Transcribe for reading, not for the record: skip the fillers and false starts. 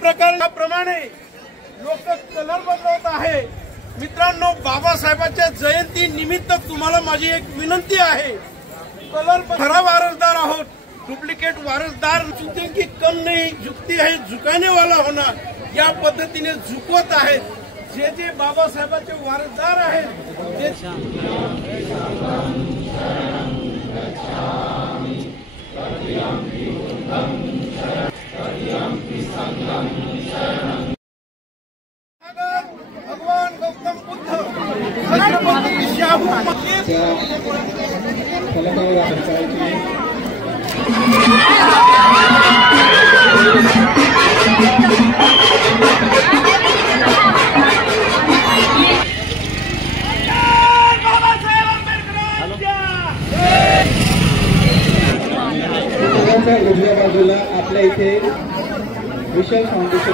प्रकाराप्रमाणे लोक कलर बदलवत आहे। मित्रांनो, बाबासाहेबांच्या जयंती निमित्त तुम्हाला माझी एक विनंती आहे, कलर खरा वारसदार आहोत, डुप्लिकेट वारसदार चुकते की कम नहीं झुकती है झुकाने वाला होना, या पद्धतीने झुकवत आहेत। जे जे बाबासाहेबांचे वारसदार आहेत भगवान गौतम बुद्ध छत्रपती शाहू उजव्या बाजूला आपल्या इथे विशाल फाउंडेशन